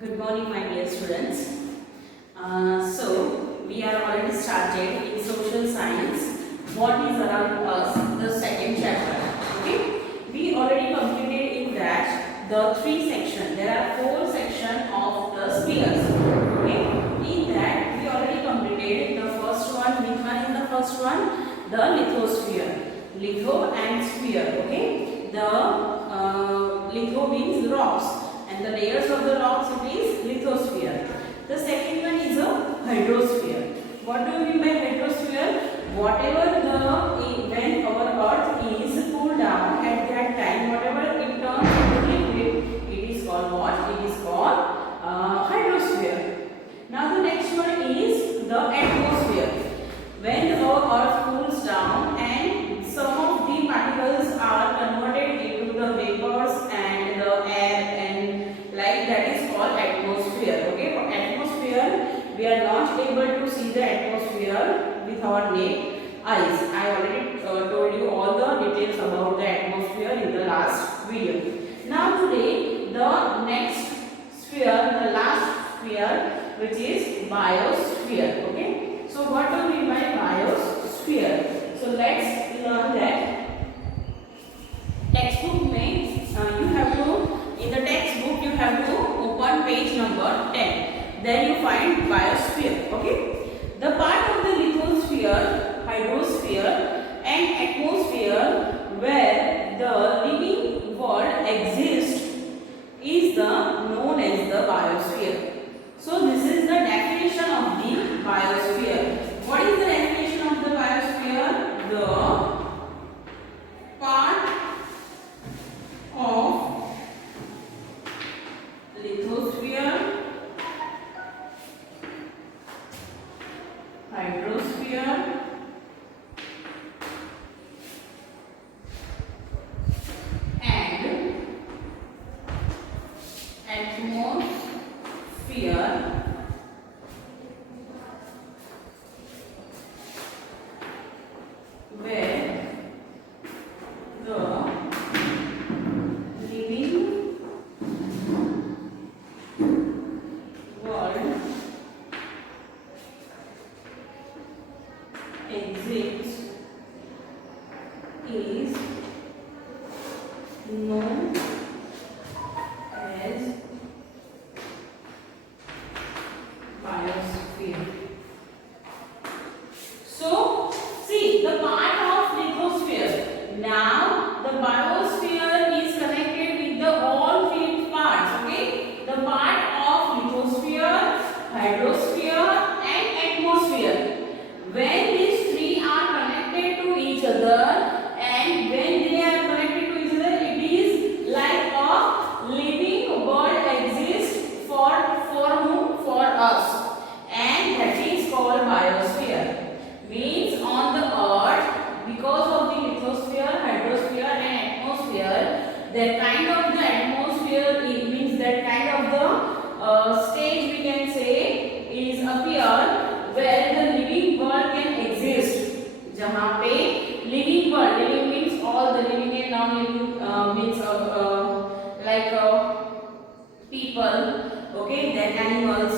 Good morning, my dear students. We are already started in social science. What is around us? The second chapter. Okay. We already completed in that the three sections. There are four sections of the spheres. Okay. In that we already completed the first one. Which one is the first one? The lithosphere. Litho and sphere. Okay. The litho means rocks. And the layers of the rocks, it is lithosphere. The second one is a hydrosphere. What do you mean by hydrosphere? Whatever when our earth is cooled down at that time, whatever it turns into liquid, it is called what? It is called hydrosphere. Now the next one is the atmosphere. When our earth cools down and some of the particles are converted into the vapors and the air and like that is called atmosphere. Okay, for atmosphere we are not able to see the atmosphere with our naked eyes. I already told you all the details about the atmosphere in the last video. Now today the next sphere, the last sphere, which is biosphere. Okay. So what do we mean by biosphere? So let's learn that. Textbook means you have to, in the textbook you have to open page number 10. Then you find biosphere. Okay. The part of the lithosphere, hydrosphere and atmosphere where the living world exists is known as the biosphere. So this is the definition of the biosphere. What is the definition of the biosphere? The part of lithosphere, hydrosphere and atmosphere where the living world exists is known as biosphere. So, see the part of lithosphere. Now, the biosphere is connected with the all three parts. Okay, the part of lithosphere, hydrosphere, and atmosphere. When these three are connected to each other, and when they are connected to each other, it is like a living world exists for whom? For us, and that is called biosphere. Means on the earth, because of the lithosphere, hydrosphere and atmosphere, that kind of the atmosphere, it means that kind of the stage we can say is appear where the living world can exist. जहाँ पे living world, living means all the living and non-living means like people, okay, then animals,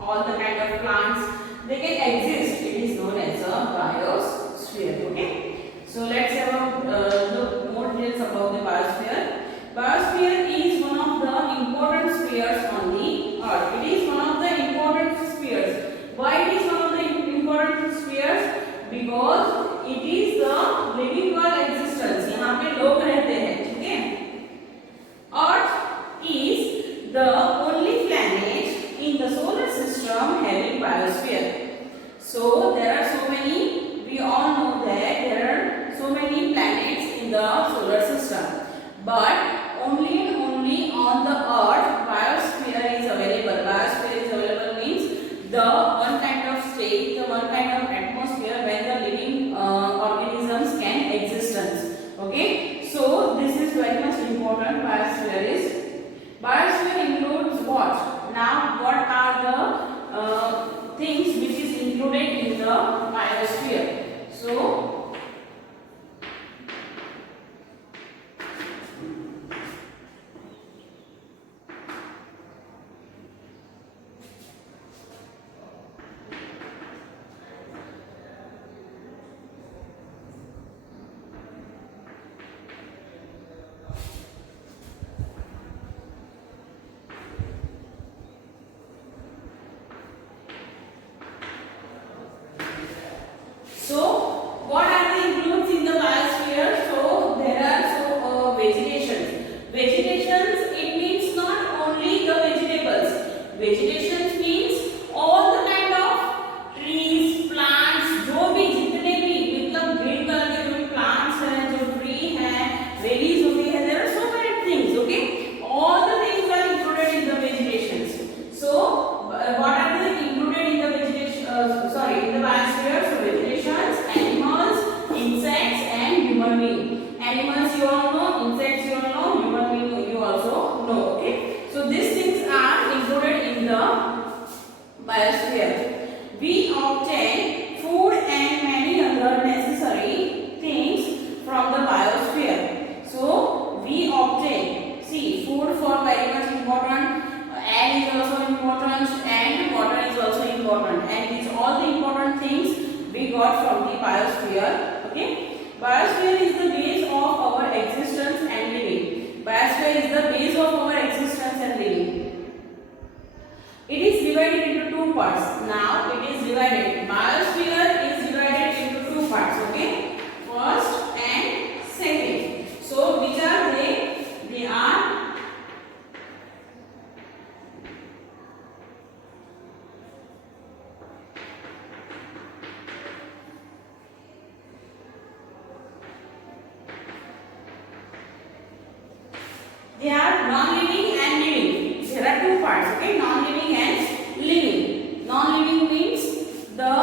all the kind of plants, they can exist. It is known as a biosphere. Okay. So let's have a look more details about the biosphere. Biosphere is one of the important spheres on the earth. It is one of the important spheres. Why it is one of the important spheres? Because it is the living world existence. यहाँ पे लोग रहते हैं, ठीक है? Earth is the only planet in the solar system having biosphere. So there are so many. We all know that there are so many planets in the solar system, but only on the Earth biosphere is available. Biosphere is available means the one kind of state, the one kind of atmosphere where the living organisms can existence. Okay, so this is very much important. Biosphere includes what? Now, what are the things which is included in the biosphere? So we got from the biosphere. Okay, biosphere is the base of our existence and living. Biosphere is the base of our existence and living. It is divided into two parts. Now it is divided. Biosphere is divided into two parts. Okay, first and second. So which are they? They are non-living and living. There are two parts. Okay, non-living and living. Non-living means the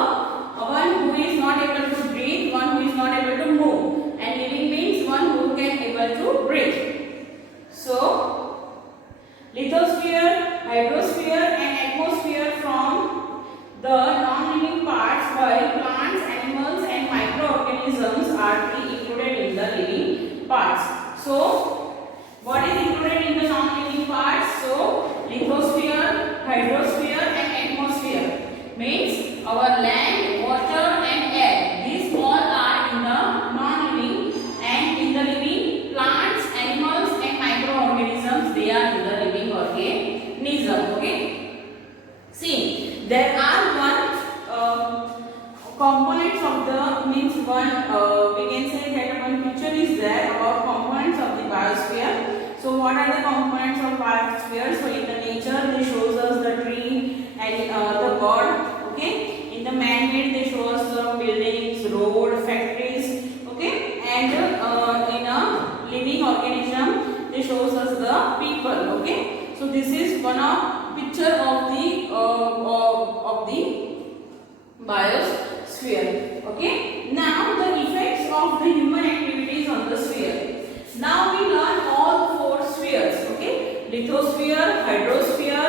one who is not able to breathe, one who is not able to move, and living means one who can able to breathe. So lithosphere, hydrosphere, and atmosphere from the non-living parts, while plants, animals, and microorganisms are included in the living parts. So what is included in the non-living parts? So lithosphere, hydrosphere, and atmosphere means our land, water, and air. These all are in the non-living, and in the living, plants, animals, and microorganisms, they are in the living organism. Okay. See, there are components of the means one. We can say that one picture is there about components of the biosphere. So what are the components of biosphere? So in the nature they shows us the tree and the bird. Okay. In the man-made they show us the buildings, road, factories. Okay. And in a living organism they shows us the people. Okay. So this is one of picture of the biosphere. Okay. Now the effects of the human activities on the sphere. Now we learn all four spheres. Okay, lithosphere, hydrosphere,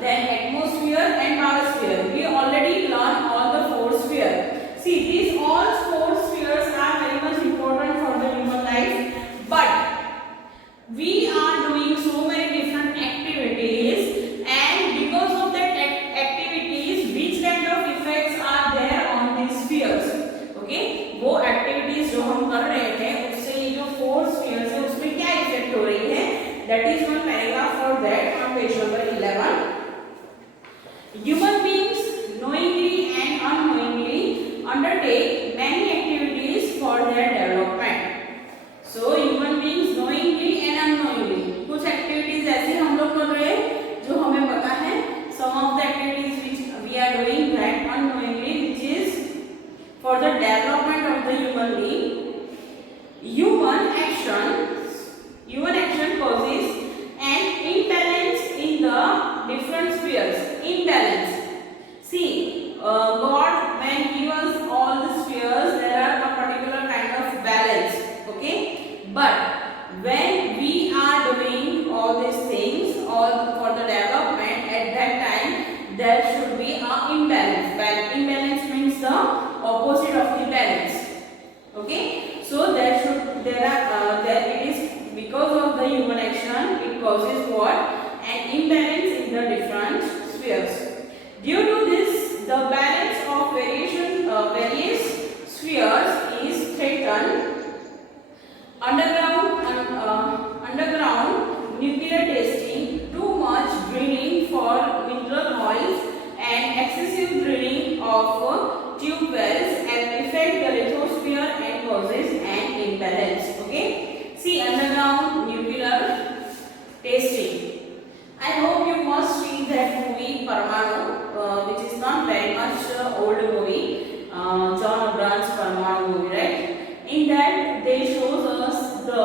then atmosphere and biosphere. We already learned all the four spheres. See, these all four spheres are very much important for the human life, but we are doing so many different activities, and because of that activities, which kind of effects are there on these spheres? Okay, वो activities जो हम कर रहे थे उससे ये जो four spheres है उसमें क्या effect हो रही है? That is one paragraph for that on page number 11. Human beings knowingly and unknowingly undertake many activities for their development. So human beings knowingly and unknowingly कुछ activities ऐसे हम लोग कर रहे हैं जो हमें पता है. Some of the activities which we are doing that unknowingly, which is for the development of the human being. Human action causes an imbalance in the different spheres. Imbalance. See, God when He was all the spheres, there are a particular kind of balance. Okay, but when we are doing all these things, all for the development, at that time there should be an imbalance. Imbalance means the opposite of the balance. Okay, so there it is because of the human action, it causes what? An imbalance in the different spheres. Due to this, the balance of various spheres is threatened. Underground nuclear testing, too much drilling for mineral oils, and excessive drilling of tube wells affect the lithosphere and causes an imbalance. Okay. See, underground nuclear testing. I hope you must see that movie Parmanu, which is not very much old movie. John Abrams Parmanu movie, right? In that they shows us the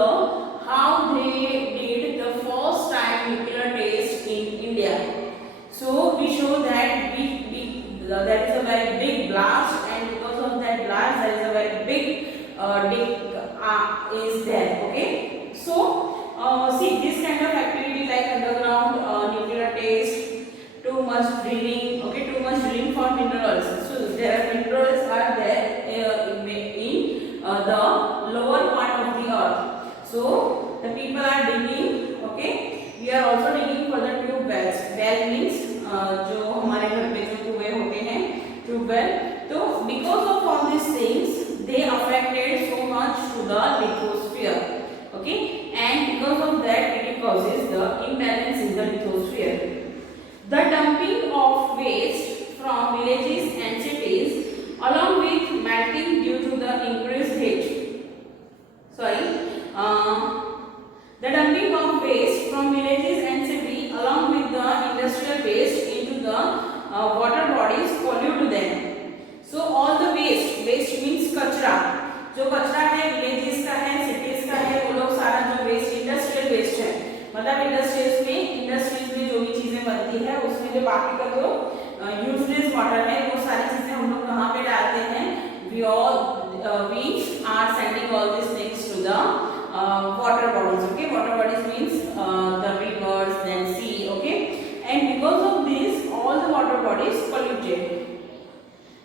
how they did the first time nuclear test in India. So we show that there is a very big blast, and because of that blast there is a very big is there. Okay, so see this kind of activity like underground nuclear test, too much drilling. Okay, too much drilling for minerals. So there are minerals are there in the lower part of the earth. So the people are digging. Okay, we are also digging for the tube wells. Well means जो हमारे घर पे जो कुएं होते हैं, tubewell. तो because of all of waste from villages and cities along with melting due to the increased heat. The dumping of waste from villages and cities along with the industrial waste into the water bodies pollute them. So all the waste means कचरा, जो कचरा है villages का है, cities का है, वो लोग सारा जो वेस्ट इंडस्ट्रियल वेस्ट है, मतलब इंडस्ट्रीज में जो भी चीजें बनती है उसमें जो बाकी का जो यूजलेस वाटर है वो सारी चीजें हम लोग कहाँ पे डालते हैं? we are sending all these things to the water bodies. Okay, water bodies means the rivers, then sea. Okay, and because of this all the water bodies polluted.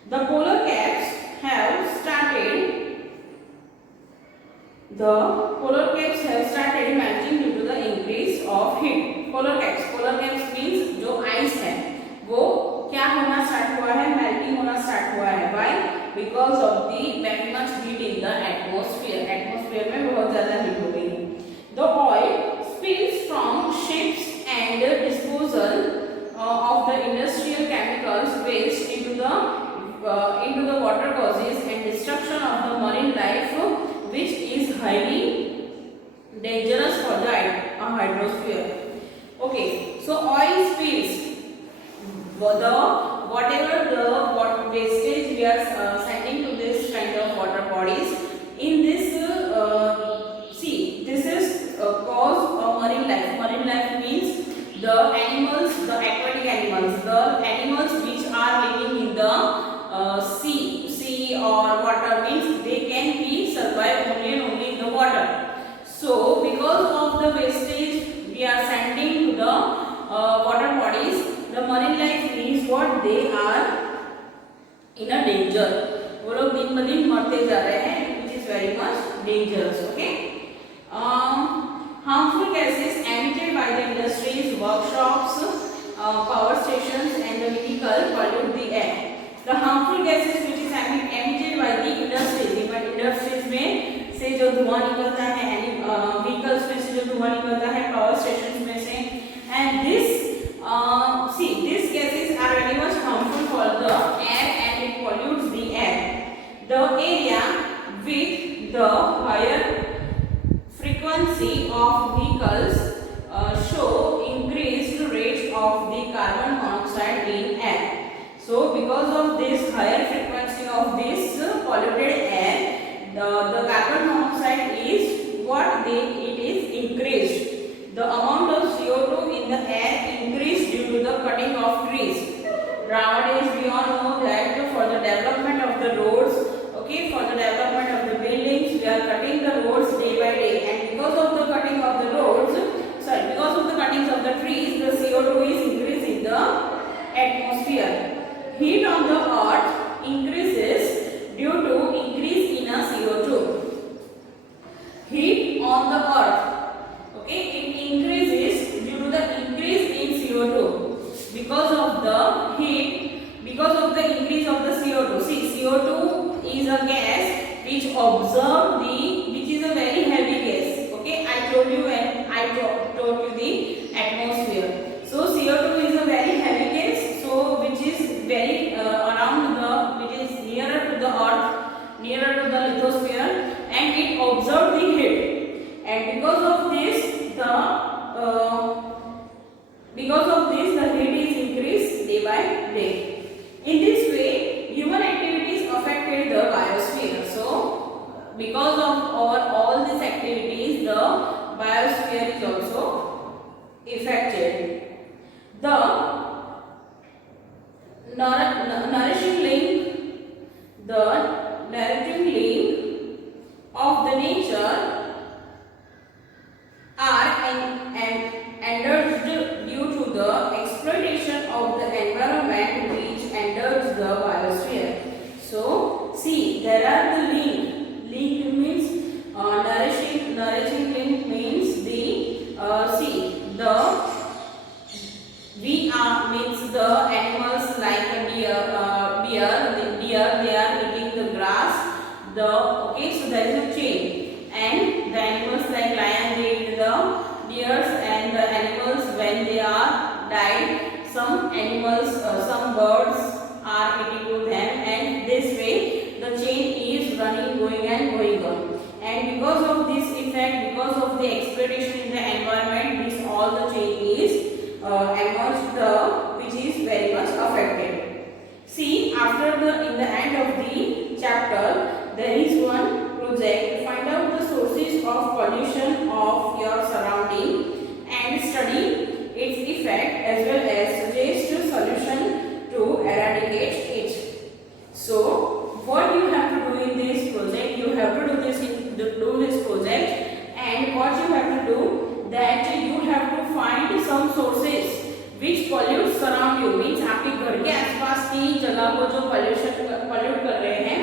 The polar caps have started melting due to the increase of heat. Polar caps means जो ice है वो क्या होना start हुआ है? Melting होना start हुआ है. Why? Because of the very much heat in the atmosphere. Atmosphere में बहुत ज़्यादा heat हो गई है. The oil spills from ships and disposal of the industrial chemicals waste into the water causes and destruction of the marine life, which is highly dangerous for the hydrosphere. Okay, so oil spills, whatever the water wastage we are sending to this kind of water bodies, in this this is cause of marine life. Marine life means the animals, the aquatic animals, the animals which are living in the sea or water, means they can be survive only in the water. So because of the wastage we are sending to the water bodies, the marine life means what? They are in a danger. वो लोग दिन ब दिन मरते जा रहे हैं, which is very much dangerous. Okay, harmful gases emitted by the industries, workshops, power stations and the vehicle pollute the air. The harmful gases which is emitted by the industries में से जो धुआं निकलता है, vehicles में से जो धुआं निकलता है, power stations में से, and these gases are very much harmful for the air and it pollutes the air. The area with the higher frequency of vehicles show increased rates of the carbon monoxide in air. So because of this higher frequency of this polluted air, the carbon monoxide is what? It is increased. The amount of CO2 in the air increased due to the cutting of trees. Nowadays we all know that for the development of the roads, okay, for the development of the buildings, we are cutting the roads day by day, and because of the cutting of the roads, because of the cuttings of the trees, the CO2 is increased in the atmosphere. Heat on the earth increases due to increase in a CO2. Heat on the earth, okay, it increases due to the increase in CO2 because of the heat, because of the increase of the CO2. See, CO2 is a gas which which is a very heavy gas. Okay, I told you when I told you the atmosphere. So CO2 is a very heavy gas, so which is very which is nearer to the earth, nearer to the lithosphere, and it absorbs the heat. And because of this, the heat is increased day by day. In this way, human activities affected the biosphere. So because of all these activities, the biosphere is also affected. The narrative link of the nature are endangered due to the exploitation of the environment which endangers the biosphere. So see, there are the link means nourishing link means means the animals like deer they are eating the grass. Okay, so there is a chain, and the animals like lion they eat the deers, and the animals when they are died, some animals, some birds are eating to them, and this way the chain is running, going and going on. And because of this effect, because of the exploitation in the environment, this all the chain is emerged, which is very much affected. See, after in the end of the chapter, there is one project to find out the sources of pollution of your surrounding and study its effect as well as suggest a solution to eradicate it. So, what you have to do in this project, you have to do this project, and what you have to do, that you have to find some sources which pollute surround you, means आपके घर के आसपास की जगह को जो pollute कर रहे हैं,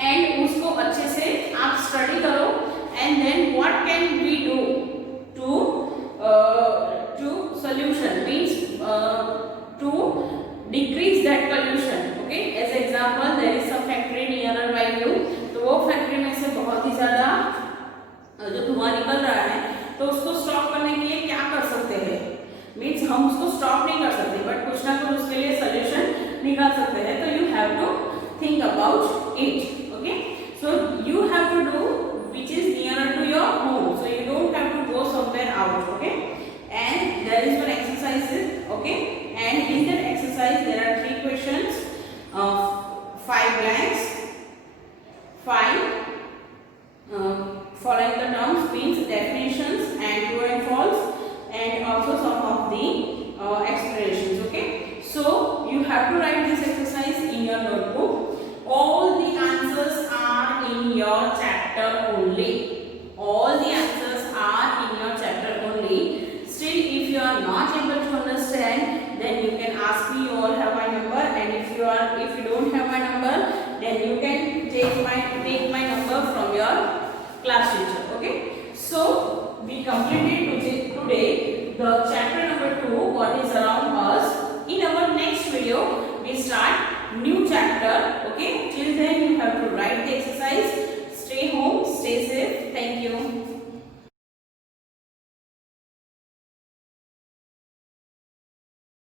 and उसको अच्छे से आप स्टडी करो, and then what can we do to solution, means to decrease that pollution. Okay, as example, there is some factory nearer by you, तो वो फैक्ट्री में से बहुत ही ज़्यादा जो धुआं निकल रहा है, तो उसको स्टॉप करने के लिए क्या कर सकते हैं, मीन्स हम उसको स्टॉप नहीं कर सकते, बट कुछ ना कुछ उसके लिए सोल्यूशन निकाल सकते हैं. तो you have to think about it. Okay, so you have to do which is nearer to your home, so you don't have to go somewhere out. Okay, and there is one exercise. Okay, and in that exercise there are 3 questions, 5 blanks, 5 following the terms, means definitions and true and false, and also some of the explanations. Okay, so you have to write this exercise in your notebook. All the answers are in your chapter only. All the answers are in your chapter only. Still, if you are not able to understand, then you can ask me. You all have my number, and if you don't have my number, then you can take my number from your class teacher. Okay, so we completed today the chapter number 2, what is around us. In our next video we start new chapter. Okay, till then you have to